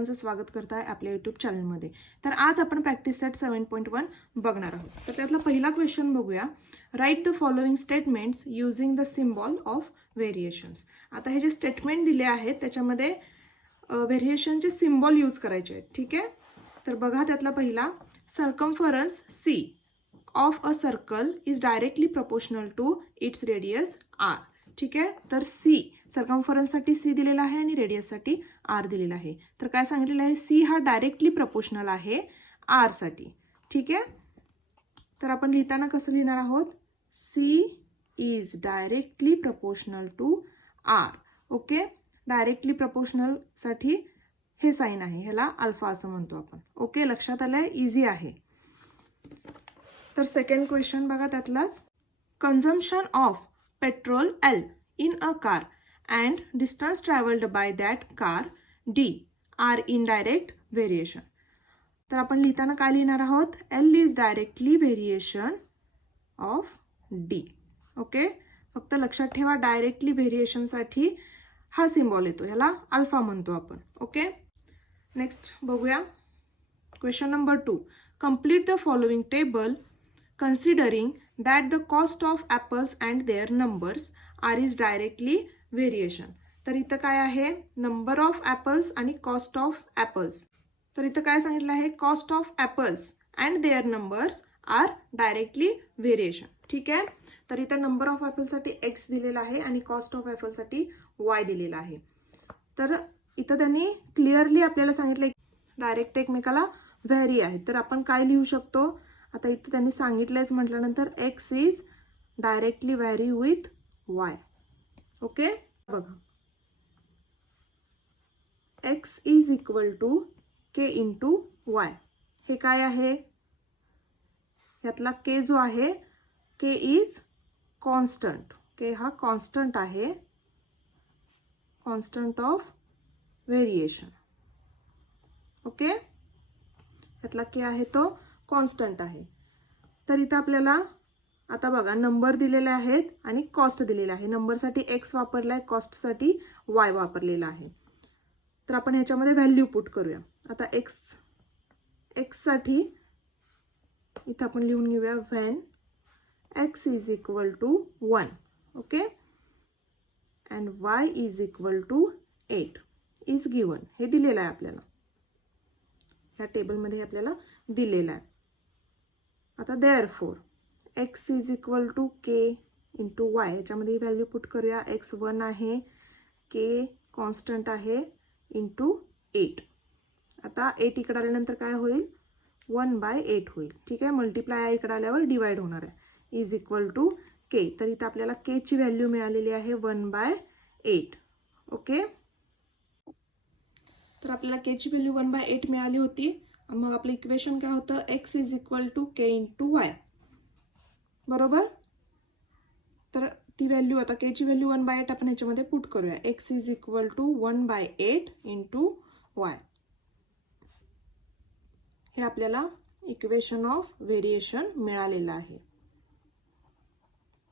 सर्वांचं स्वागत करत आहे आपल्या यूट्यूब चॅनलमध्ये. तर आज आपण प्रॅक्टिस सेट 7.1 बघणार आहोत. तर त्यातला पहिला क्वेश्चन बघूया. Write the following statements using the symbol of variations. आता हे जे स्टेटमेंट दिले आहेत त्याच्यामध्ये व्हेरिएशनचे सिम्बॉल यूज करायचे आहेत. ठीक आहे, तर बघा त्यातला पहिला, circumference C of a circle is directly proportional to its radius R. ठीक आहे, तर सी सर्कम्फरन्ससाठी सी दिलेला आहे आणि रेडियससाठी आर दिलेला आहे. तर काय सांगितलेलं आहे, सी हा डायरेक्टली प्रपोर्शनल आहे आर साठी. ठीक आहे, तर आपण लिहिताना कसं लिहिणार आहोत, C is directly proportional to R. Okay, directly proportional साठी हे साइन आहे, ह्याला अल्फा असं म्हणतो आपण. ओके, लक्षात आलंय, इझी आहे. तर सेकंड क्वेश्चन बघा त्यातलाच, consumption of petrol L in a car and distance traveled by that car D are in direct variation. तर आपण लिहिताना काय लिहिणार आहोत, L is directly variation of D. Okay, फक्त लक्षात ठेवा डायरेक्टली व्हेरिएशन साठी हा सिम्बॉल येतो, ह्याला अल्फा म्हणतो आपण. ओके, नेक्स्ट बघूया question number 2. Complete the following table considering that the cost of apples and their numbers are is directly variation. तर इथं काय आहे, नंबर ऑफ ॲपल्स आणि कॉस्ट ऑफ ॲपल्स. तर इथं काय सांगितलं आहे, cost of apples and their numbers are directly variation. ठीक आहे, तर इथं नंबर ऑफ ॲपल्ससाठी एक्स दिलेला आहे आणि कॉस्ट ऑफ ॲपल्ससाठी वाय दिलेला आहे. तर इथं त्यांनी क्लिअरली आपल्याला सांगितलं डायरेक्ट एकमेकाला व्हॅरी आहे. तर आपण काय लिहू शकतो, आता इथं त्यांनी सांगितलंयच म्हटल्यानंतर x is directly vary with y. Okay, बघा x is equal to K into Y. हे काय आहे, यातला के जो आहे, के इज कॉन्स्टंट. के हा कॉन्स्टंट आहे, कॉन्स्टंट ऑफ व्हेरिएशन. ओके, यातला के आहे तो कॉन्स्टंट आहे. तर इथं आपल्याला आता बघा नंबर दिलेले आहेत आणि कॉस्ट दिलेला आहे. नंबरसाठी एक्स वापरलाय, कॉस्टसाठी वाय वापरलेला आहे. तर आपण ह्याच्यामध्ये व्हॅल्यू पुट करूया. आता एक्स साठी इथं आपण लिहून घेऊया, when x is equal to 1. Okay, and Y is equal to 8 is given. हे दिलेलं आहे आपल्याला, ह्या टेबलमध्ये आपल्याला दिलेलं आहे. आता therefore X is equal to K into Y, याच्यामध्ये व्हॅल्यू पुट करूया. एक्स 1 आहे, के कॉन्स्टंट आहे, इंटू 8. आता 8 इकडे आल्यानंतर काय होईल, 1/8 होईल. ठीक आहे, मल्टिप्लाय इकडे आल्यावर डिवाइड होणार आहे, इज इक्वल टू के. तर इथं आपल्याला के ची व्हॅल्यू मिळालेली आहे 1/8. ओके, तर आपल्याला के ची व्हॅल्यू 1/8 मिळाली होती. मग आपलं इक्वेशन काय होतं, X is equal to K into Y. बरोबर, तर ती व्हॅल्यू आता के ची व्हॅल्यू 1/8 आपण ह्याच्यामध्ये पुट करूया. X is equal to 1/8 into Y. हे आपल्याला इक्वेशन ऑफ व्हेरिएशन मिळालेलं आहे.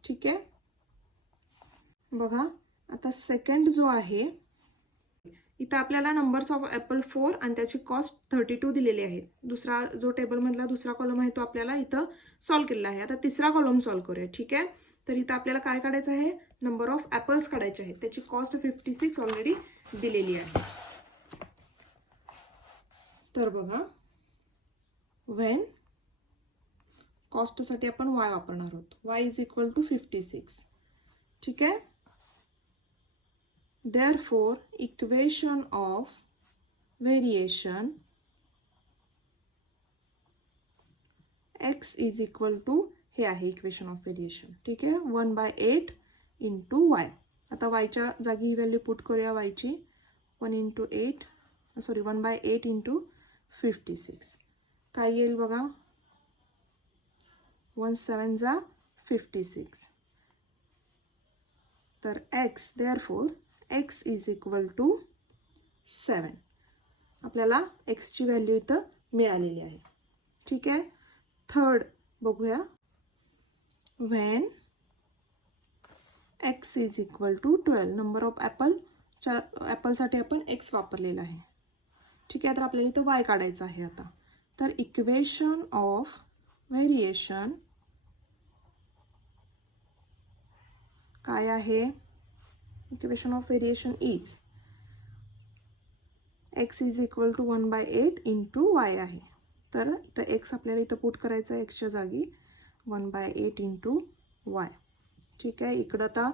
ठीक आहे, बघा आता सेकंड जो आहे, इथं आपल्याला नंबर्स ऑफ ॲपल 4 आणि त्याची कॉस्ट 32 दिलेली आहे. दुसरा जो टेबलमधला दुसरा कॉलम आहे तो आपल्याला इथं सॉल्व्ह केलेला आहे. आता तिसरा कॉलम सॉल्व्ह करूया. ठीक आहे, तर इथं आपल्याला काय काढायचं आहे, नंबर ऑफ ॲपल्स काढायचे आहेत. त्याची कॉस्ट 56 ऑलरेडी दिलेली आहे. तर बघा, व्हेन कॉस्टसाठी आपण वाय वापरणार आहोत, वाय इज इक्वल टू 56. ठीक आहे, therefore equation of variation x is equal to, हे आहे इक्वेशन ऑफ व्हेरिएशन. ठीक आहे, 1/8 इंटू वाय. आता वायच्या जागी ही व्हॅल्यू पुट करूया, वायची 1/8 इंटू 56. काय येईल बघा, 1 7 जा 56. तर X, therefore X is equal to 7. आपल्याला एक्सची व्हॅल्यू इथं मिळालेली आहे. ठीक आहे, थर्ड बघूया, when x is equal to 12. Number of ॲपलसाठी आपण एक्स वापरलेला आहे. ठीक आहे, तर आपल्याला इथं y काढायचं आहे आता. तर इक्वेशन ऑफ व्हेरिएशन काय आहे? Equation of variation is x is equal to 1/8 into y आहे. तर इथं x आपल्याला इथं पुट करायचं आहे xच्या जागी 1/8 इंटू y. ठीक आहे, इकडं आता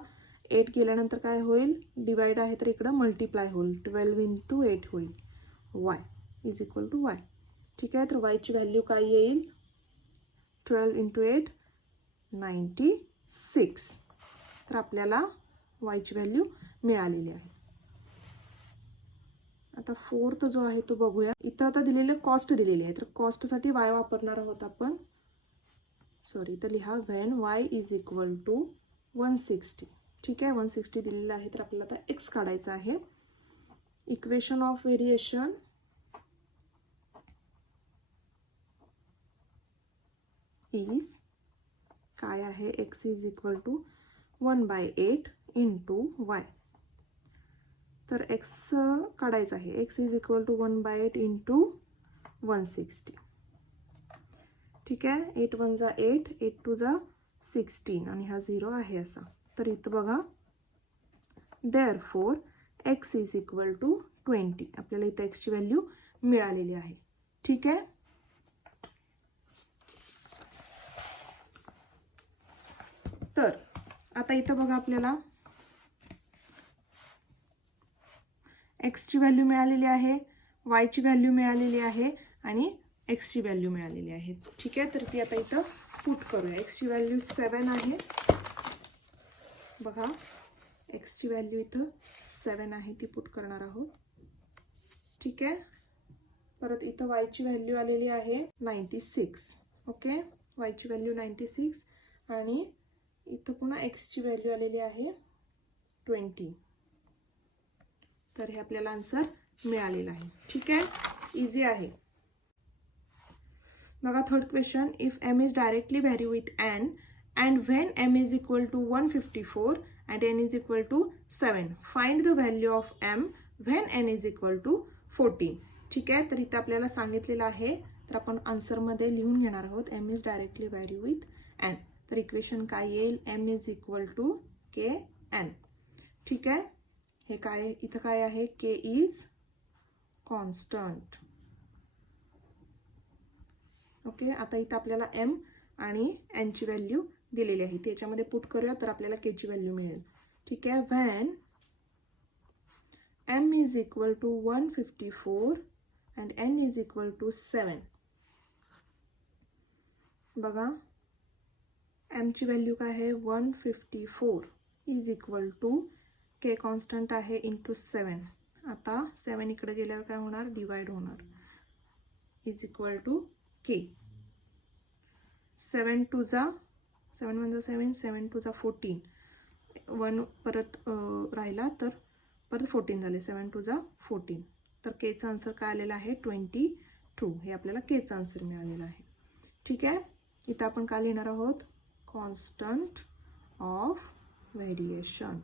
8 गेल्यानंतर काय होईल? डिवाइड आहे तर इकडं मल्टिप्लाय होईल. 12 इंटू 8 होईल. y is equal to y. ठीक आहे, तर y ची व्हॅल्यू काय येईल? 12 इंटू 8 96. तर आपल्याला y ची व्हॅल्यू मिळालेली आहे. आता फोर्थ जो आहे तो बघूया. इथं आता दिलेलं कॉस्ट दिलेली आहे, तर कॉस्टसाठी y वापरणार आहोत आपण. सॉरी, तर लिहा when y is equal to 160. ठीक आहे, 160 दिलेलं आहे, तर आपल्याला आता x काढायचं आहे. इक्वेशन ऑफ व्हेरिएशन इज काय आहे? x is equal to 1/8 into y. तर x काढायचं आहे. x is equal to 1/8 into 160. ठीक आहे, 8 1 जा 8, 8 2 जा 16 आणि हा 0 आहे असा. तर इथं बघा, therefore x is equal to 20. आपल्याला इथं x ची व्हॅल्यू मिळालेली आहे. ठीक आहे, तर आता इथं बघा, आपल्याला x ची व्हॅल्यू मिळालेली आहे, y ची व्हॅल्यू मिळालेली आहे आणि x ची व्हॅल्यू मिळालेली आहे. ठीक आहे, तर ती आता इथं पुट करूया. x ची व्हॅल्यू 7 आहे. बघा, x ची व्हॅल्यू इथं 7 आहे, ती पुट करणार आहोत. ठीक आहे, परत इथं y ची व्हॅल्यू आलेली आहे 96. ओके, y ची व्हॅल्यू 96 आणि इथं पुन्हा x ची व्हॅल्यू आलेली आहे 20. तर हे आपल्याला आन्सर मिळालेलं आहे. ठीक आहे, इझी आहे. बघा, third question. If m is directly vary with n and when m is equal to 154 and n is equal to 7, find the value of m when n is equal to 14. ठीक आहे, तर इथं आपल्याला सांगितलेलं आहे, तर आपण आन्सरमध्ये लिहून घेणार आहोत. m is directly vary with n. तर इक्वेशन काय येईल? m is equal to kn. ठीक आहे, हे काय इथं काय आहे? k is constant. ओके, आता इथं आपल्याला m आणि n ची व्हॅल्यू दिलेली आहे, त्याच्यामध्ये पुट करूया, तर आपल्याला k ची व्हॅल्यू मिळेल. ठीक आहे, when m is equal to 154 and n is equal to 7. बघा, m ची व्हॅल्यू काय आहे? 154 is equal to k constant आहे इंटू 7. आता 7 इकडे गेल्यावर काय होणार? डिवाइड होणार. Is equal to k. 7 2 जा 7 1 जा 7, 7 2 जा 14. 1 परत राहिला, तर परत 14 झाले. 7 2 जा 14. तर केचा आन्सर काय आलेला आहे? 22. हे आपल्याला केचा आन्सर मिळालेला आहे. ठीक आहे, इथं आपण काय लिहिणार आहोत? Constant of variation.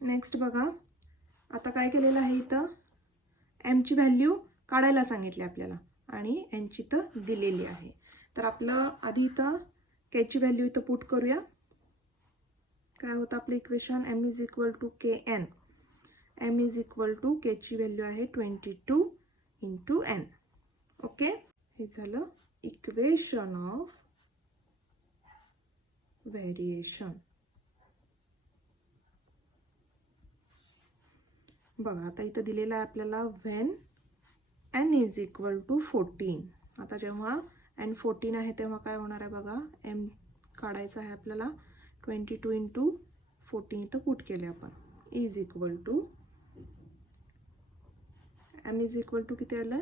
नेक्स्ट बघा, आता काय केलेलं आहे? इथं m ची व्हॅल्यू काढायला सांगितली आपल्याला आणि n ची तर दिलेली आहे. तर आपलं आधी इथं k ची व्हॅल्यू इथं पुट करूया. काय होतं आपलं equation? m is equal to kn. m is equal to k ची व्हॅल्यू आहे 22 इंटू n. ओके, हे झालं इक्वेशन ऑफ व्हेरिएशन. बघा, आता इथं दिलेलं आहे आपल्याला when n is equal to 14. आता जेव्हा n 14 आहे तेव्हा काय होणार आहे? बघा, m काढायचं आहे आपल्याला. 22 इंटू 14 इथं पुट केले आपण. Is equal to m is equal to किती आलं?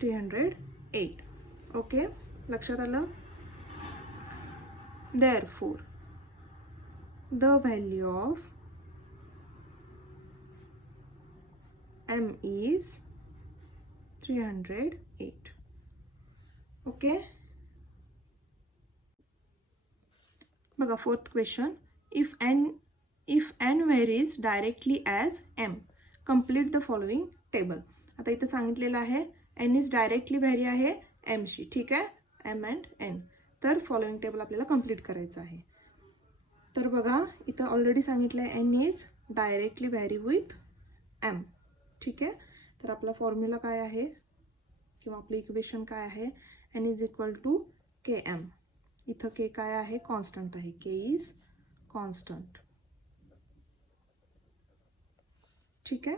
308. ओके, लक्षात आलं? Therefore the value of m is 308. Okay, बघा, fourth question. If n if n varies directly as m. Complete the following table. आता इथं सांगितलेलं आहे n इज डायरेक्टली व्हेरी आहे m शी. ठीक आहे, m अँड n. तर फॉलोइंग टेबल आपल्याला कम्प्लीट करायचं आहे. तर बघा इथं ऑलरेडी सांगितलं आहे n is directly vary with m. ठीक आहे, तर आपला फॉर्म्युला काय आहे किंवा आपलं इक्वेशन काय आहे, n is equal to km. इथं k काय आहे, कॉन्स्टंट आहे. k is constant. ठीक आहे,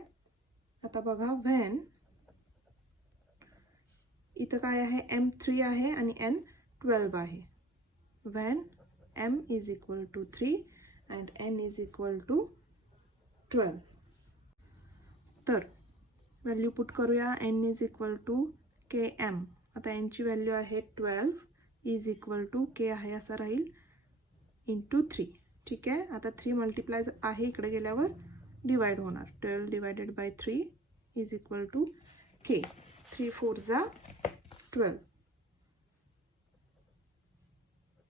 आता बघा व्हेन इथं काय आहे, m3 आहे आणि n 12 आहे. When m is equal to 3 and n is equal to 12. तर व्हॅल्यू पुट करूया. n is equal to km. आता n ची व्हॅल्यू आहे 12 इज इक्वल टू k आहे असं राहील इंटू 3. ठीक आहे, आता 3 मल्टिप्लाय आहे इकडे गेल्यावर डिवाइड होणार. 12 divided by 3 is equal to k. 3 4 जा 12.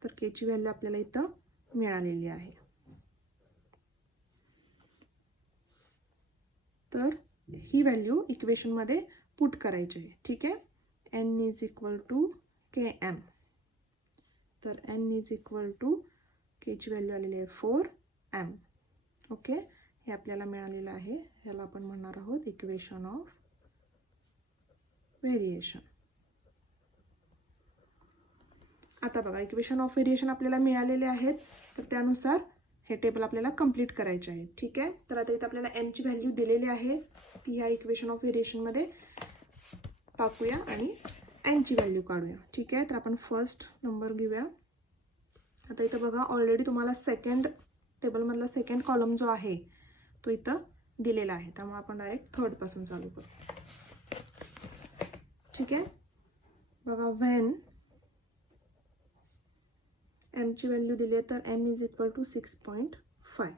तर k ची व्हॅल्यू आपल्याला इथं मिळालेली आहे. तर ही व्हॅल्यू इक्वेशनमध्ये पुट करायची आहे. ठीक आहे, n is equal to km. तर n is equal to k ची व्हॅल्यू आलेली आहे 4m. ओके, हे आपल्याला मिळालेलं आहे. ह्याला आपण म्हणणार आहोत इक्वेशन ऑफ व्हेरिएशन. आता बघा इक्वेशन ऑफ व्हेरिएशन आपल्याला मिळालेले आहेत, तर त्यानुसार हे टेबल आपल्याला कंप्लीट करायचे आहे. ठीक आहे, तर आता इथे आपल्याला m ची व्हॅल्यू दिलेली आहे, ती ह्या इक्वेशन ऑफ व्हेरिएशनमध्ये टाकूया आणि n ची व्हॅल्यू काढूया. ठीक आहे, तर आपण फर्स्ट नंबर घेऊया. आता इथं बघा ऑलरेडी तुम्हाला सेकंड टेबलमधला सेकंड कॉलम जो आहे तो इथं दिलेला आहे, त्यामुळे आपण डायरेक्ट थर्ड पासून चालू करू. ठीक आहे, बघा व्हेन m ची व्हॅल्यू दिली आहे तर m is equal to 6.5.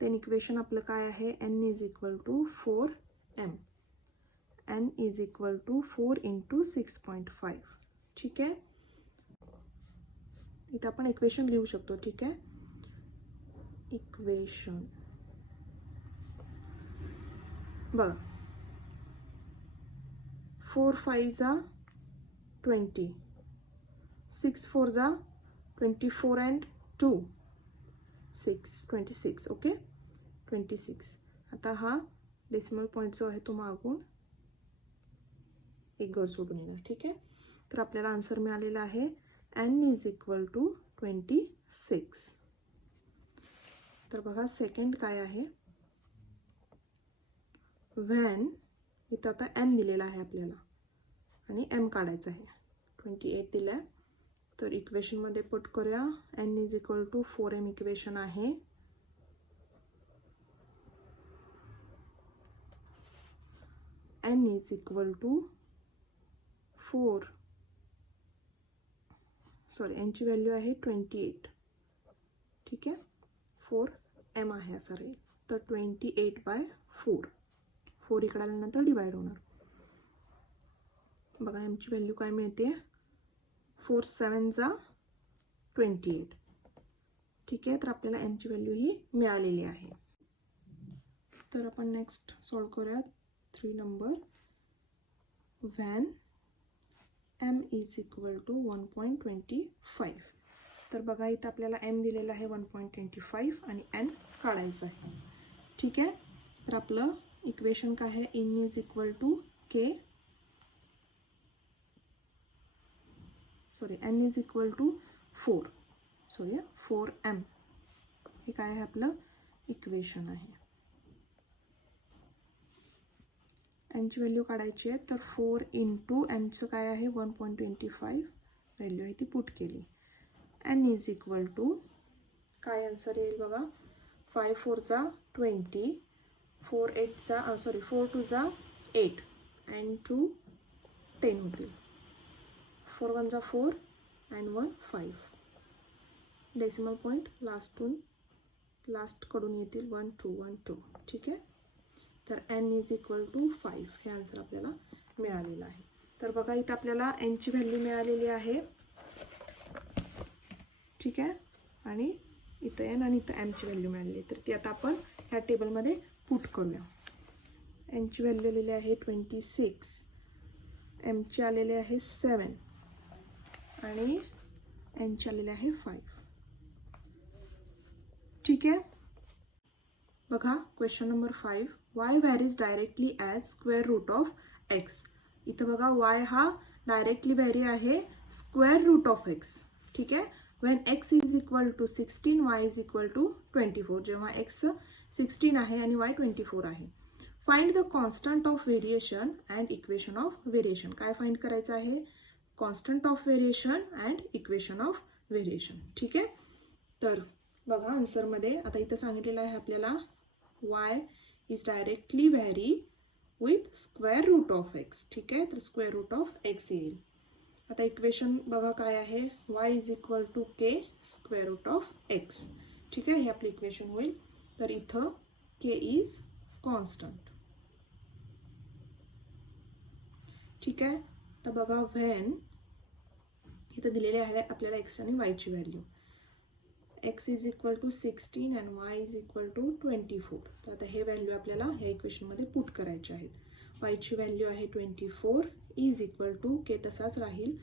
Then equation आपलं काय आहे, n is equal to 4m. n is equal to 4 into 6.5. ठीक आहे, इथं आपण इक्वेशन लिहू शकतो. ठीक आहे, इक्वेशन बघा 4 5 जा 20, 6 4 जा 24 अँड 2 6 26. ओके, 26. आता हा डेसिमल पॉईंट जो आहे तो मागून एक घर सोडून येणार. ठीक आहे, तर आपल्याला आन्सर मिळालेला आहे n इज इक्वल टू 26. तर बघा सेकंड काय आहे, व्हेन इथं आता n दिलेला आहे आपल्याला आणि m काढायचं आहे. 28 दिला आहे, तर इक्वेशनमध्ये पुट करूया. n is equal to 4m equation आहे. n is equal to 4, sorry n ची व्हॅल्यू आहे 28. ठीक आहे, 4m आहे असं राहील. तर 28/4. 4 इकडे आल्यानंतर डिवाइड होणार. बघा m ची व्हॅल्यू काय मिळते, 4 7 जा 28. ठीक आहे, तर आपल्याला m ची व्हॅल्यू ही मिळालेली आहे. तर आपण नेक्स्ट सॉल्व करूया 3 number. When m is equal to 1.25. तर बघा इथं आपल्याला m दिलेला आहे 1.25 आणि n काढायचं आहे. ठीक आहे, तर आपलं इक्वेशन काय आहे, n is equal to k, sorry n is equal to 4, sorry 4m. हे काय आहे आपलं इक्वेशन आहे. n ची व्हॅल्यू काढायची आहे, तर 4 इंटू nचं काय आहे 1.25 व्हॅल्यू आहे ती पुट केली. n इज इक्वल टू काय आन्सर येईल बघा, 5 4 जा 20, 4 8 जा सॉरी 4 2 जा 8 अँड 2 10 होतील. 4 1 जा 4 अँड 1 5. डेसिमल पॉईंट लास्ट कडून येतील 1 2 1 2. ठीक आहे, तर n इज इक्वल टू 5 हे आन्सर आपल्याला मिळालेलं आहे. तर बघा इथं आपल्याला n ची व्हॅल्यू मिळालेली आहे. ठीक आहे, आणि इथं एन आणि इथं एमची व्हॅल्यू मिळाली, तर ती आता आपण ह्या टेबलमध्ये पुट करूया. एनची व्हॅल्यू आलेली आहे 26, एमची आलेली आहे 7 आणि एनची आलेली आहे 5. ठीक आहे. बघा question number 5. y varies directly as square root of x. इथं बघा y हा डायरेक्टली व्हॅरी आहे स्क्वेअर रूट ऑफ x. ठीक आहे. when x is equal to 16, y is equal to 24. जेव्हा x 16 आहे आणि y 24 आहे. Find the constant of variation and equation of variation. काय फाइंड करायचं आहे? Constant of variation and equation of variation. ठीक आहे. तर बघा आन्सरमध्ये आता इथं सांगितलेलं आहे आपल्याला y is directly vary with square root of x. ठीक आहे. तर स्क्वेअर रूट ऑफ x येईल. आता इक्वेशन बघा काय आहे? y is equal to k square root of x. ठीक आहे. हे आपलं इक्वेशन होईल. तर इथं k इज कॉन्स्टंट. ठीक आहे. तर बघा व्हेन इथं दिलेले आहे आपल्याला x आणि y ची value. x is equal to 16 and y is equal to 24. तर आता हे व्हॅल्यू आपल्याला ह्या इक्वेशनमध्ये पुट करायचे आहेत. y ची व्हॅल्यू आहे 24 इज इक्वल टू k तसाच राहील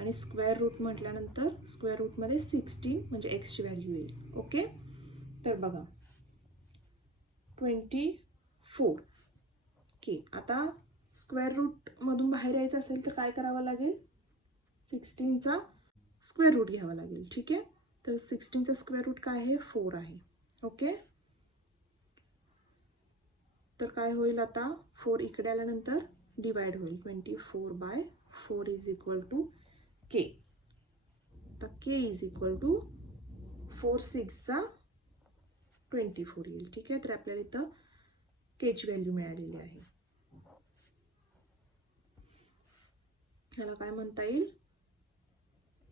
आणि स्क्वेअर रूट म्हटल्यानंतर स्क्वेअर रूटमध्ये 16 म्हणजे x ची व्हॅल्यू येईल. ओके. तर बघा 24 k. आता स्क्वेअर रूट मधून बाहेर यायचं असेल तर काय करावं लागेल? 16चा स्क्वेअर रूट घ्यावा लागेल. ठीक आहे. तर 16चा स्क्वेअर रूट काय आहे? 4 आहे. ओके. तर काय होईल आता? 4 इकडे आल्यानंतर डिवाइड होईल. 24/4 इज इक्वल टू k. तर k इज इक्वल टू 4 6चा 24 येईल. ठीक आहे. तर आपल्याला इथं k ची व्हॅल्यू मिळालेली आहे. ह्याला काय म्हणता येईल?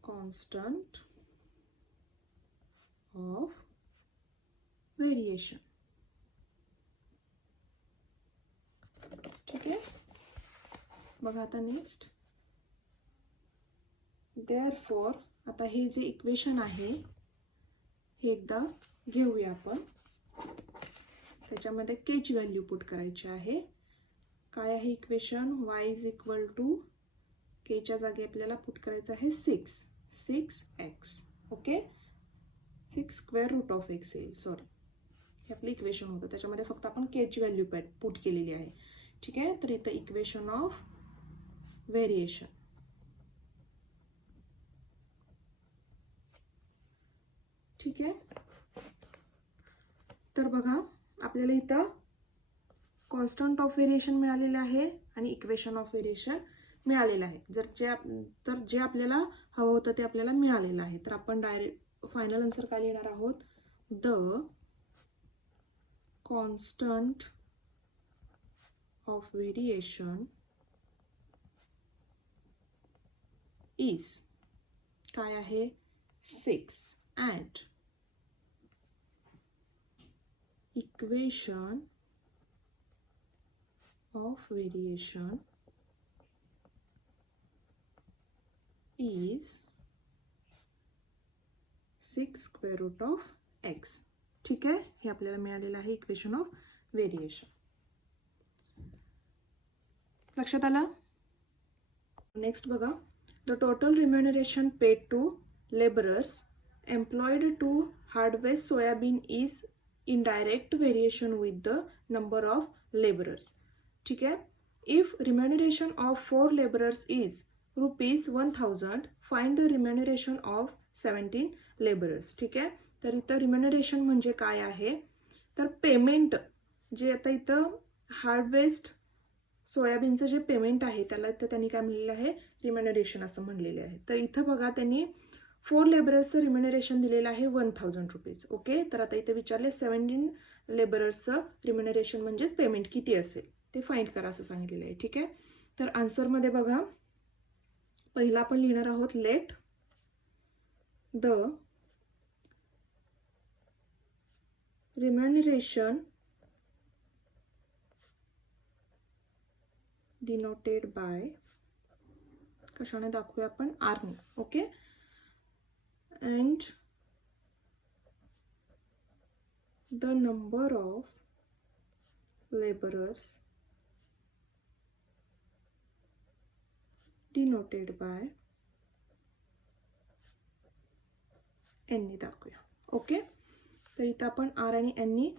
Constant of variation. ठीक आहे. बघा आता नेक्स्ट. देअरफॉर आता हे जे इक्वेशन आहे हे एकदा घेऊया आपण. त्याच्यामध्ये k ची व्हॅल्यू पुट करायची आहे. काय आहे equation? y is equal to k च्या जागी आपल्याला पुट करायचं आहे 6x. Okay. 6 square root of x येईल. सॉरी, हे आपलं इक्वेशन होतं. त्याच्यामध्ये फक्त आपण k ची व्हॅल्यू पुट केलेली आहे. ठीक आहे. तर इथं इक्वेशन ऑफ व्हेरिएशन. ठीक आहे. तर बघा आपल्याला इथं कॉन्स्टंट ऑफ व्हेरिएशन मिळालेलं आहे आणि इक्वेशन ऑफ व्हेरिएशन मिळालेलं आहे. जे आपल्याला हवं होतं ते आपल्याला मिळालेलं आहे. तर आपण डायरेक्ट फायनल आन्सर काय लिहिणार आहोत? The constant of variation is काय आहे? 6 and equation of variation is 6 square root of x. ठीक आहे. हे आपल्याला मिळालेलं आहे इक्वेशन ऑफ व्हेरिएशन. लक्षात आलं? नेक्स्ट बघा. The total remuneration paid to labourers employed to harvest soybean is in direct variation with the number of labourers. ठीक आहे. If remuneration of 4 labourers is ₹1000, find the remuneration of 17 labourers. ठीक आहे. तर इथं रिम्युनरेशन म्हणजे काय आहे? तर पेमेंट जे आता इथं हार्वेस्ट सोयाबीनचं जे पेमेंट आहे त्याला इथं त्यांनी काय म्हणलेलं आहे? रिम्युनरेशन असं म्हणलेले आहे. तर इथं बघा त्यांनी 4 लेबरर्सचं रिम्युनरेशन दिलेलं आहे ₹1000. ओके. तर आता इथं विचारले 17 लेबरर्सचं रिम्युनरेशन म्हणजेच पेमेंट किती असेल ते फाइंड करा असं सांगितलेलं आहे. ठीक आहे. तर आन्सरमध्ये बघा पहिला आपण लिहिणार आहोत लेट द रिम्युनरेशन डिनोटेड बाय, कशाने दाखवूया आपण? आर ने. Okay. And the number of laborers denoted by n नी दाखवूया. ओके, तर इथं आपण R आणि N नी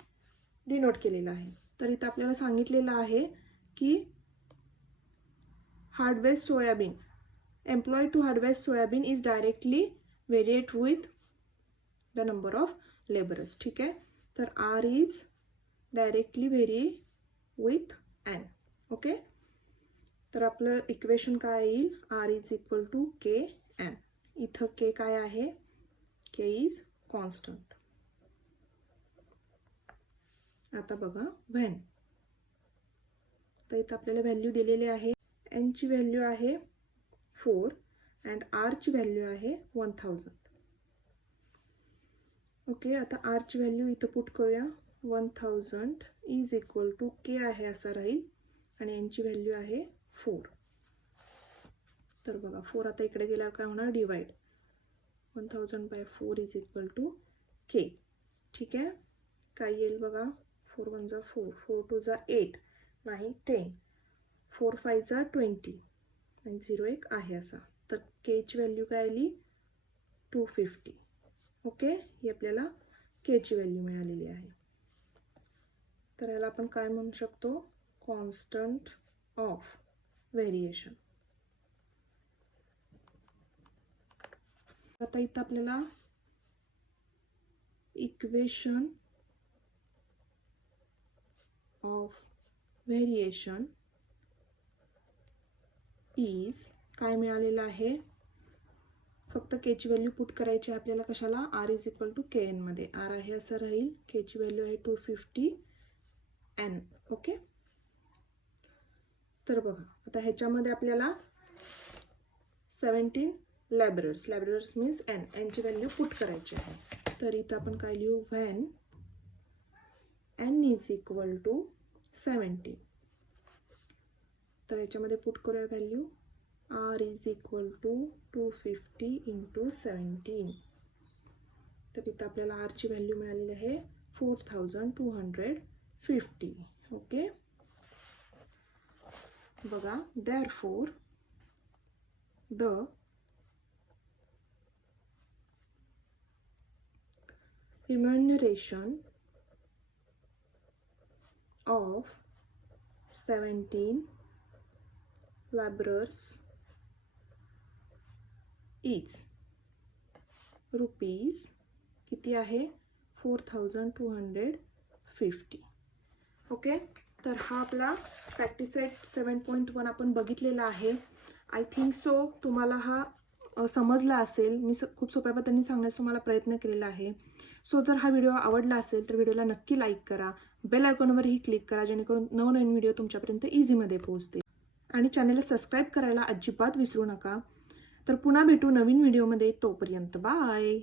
डिनोट केलेलं आहे. तर इथं आपल्याला सांगितलेलं आहे की harvest soybean, employed to harvest soybean is directly variate with the number of labourers. ठीक आहे, तर R is directly vary with N. Okay, तर आपलं इक्वेशन काय येईल, R is equal to K N. इथं के काय आहे, के इज कॉन्स्टंट. आता बघा व्हेन, तर इथं आपल्याला व्हॅल्यू दिलेली आहे. एन ची व्हॅल्यू आहे 4 अँड आर ची व्हॅल्यू आहे 1000. ओके, आता आर ची व्हॅल्यू इथं पुट करूया. 1000 इज इक्वल टू के आहे असा राहील आणि एन ची व्हॅल्यू आहे 4. तर बघा 4 आता इकडे गेल्यावर काय होणार, divide. 1000 by 4 is equal to K. ठीक आहे, काय येईल बघा, 4 1 जा 4, 4 2 जा 8, नाही 10, 4 5 जा 20 आणि 0 1 आहे असा. तर के ची व्हॅल्यू काय आली, 250. ओके, ही आपल्याला के ची व्हॅल्यू मिळालेली आहे. तर याला आपण काय म्हणू शकतो, कॉन्स्टंट ऑफ व्हेरिएशन. आता इथं आपल्याला इक्वेशन ऑफ व्हेरिएशन इज काय मिळालेलं आहे, फक्त के ची व्हॅल्यू पुट करायची आहे आपल्याला कशाला, R is equal to K N मध्ये. आर आहे असं राहील, के ची व्हॅल्यू आहे 250 एन. ओके, तर बघा आता ह्याच्यामध्ये आपल्याला 17 labourers, labourers means n, n ची व्हॅल्यू पुट करायची आहे. तर इथं आपण काय लिहू, when n is equal to 17. तर याच्यामध्ये पुट करूया value, r is equal to 250 into 17. तर इथं आपल्याला आर ची व्हॅल्यू मिळालेली आहे 4250. ओके, बघा, therefore the remuneration of 17 laborers is rupees किती आहे, 4250. ओके, तर हा आपला प्रॅक्टिस सेट 7.1 आपण बघितलेला आहे. आय थिंक सो तुम्हाला हा समजला असेल. मी खूप सोप्या पद्धतीने सांगण्याचा तुम्हाला प्रयत्न केलेला आहे. सो जर हा व्हिडिओ आवडला असेल तर व्हिडिओला नक्की लाईक करा, बेल आयकॉनवरही क्लिक करा, जेणेकरून नवनवीन व्हिडिओ तुमच्यापर्यंत इझीमध्ये पोहोचतील. आणि चॅनलला सबस्क्राईब करायला अजिबात विसरू नका. तर पुन्हा भेटू नवीन व्हिडिओमध्ये, तोपर्यंत बाय.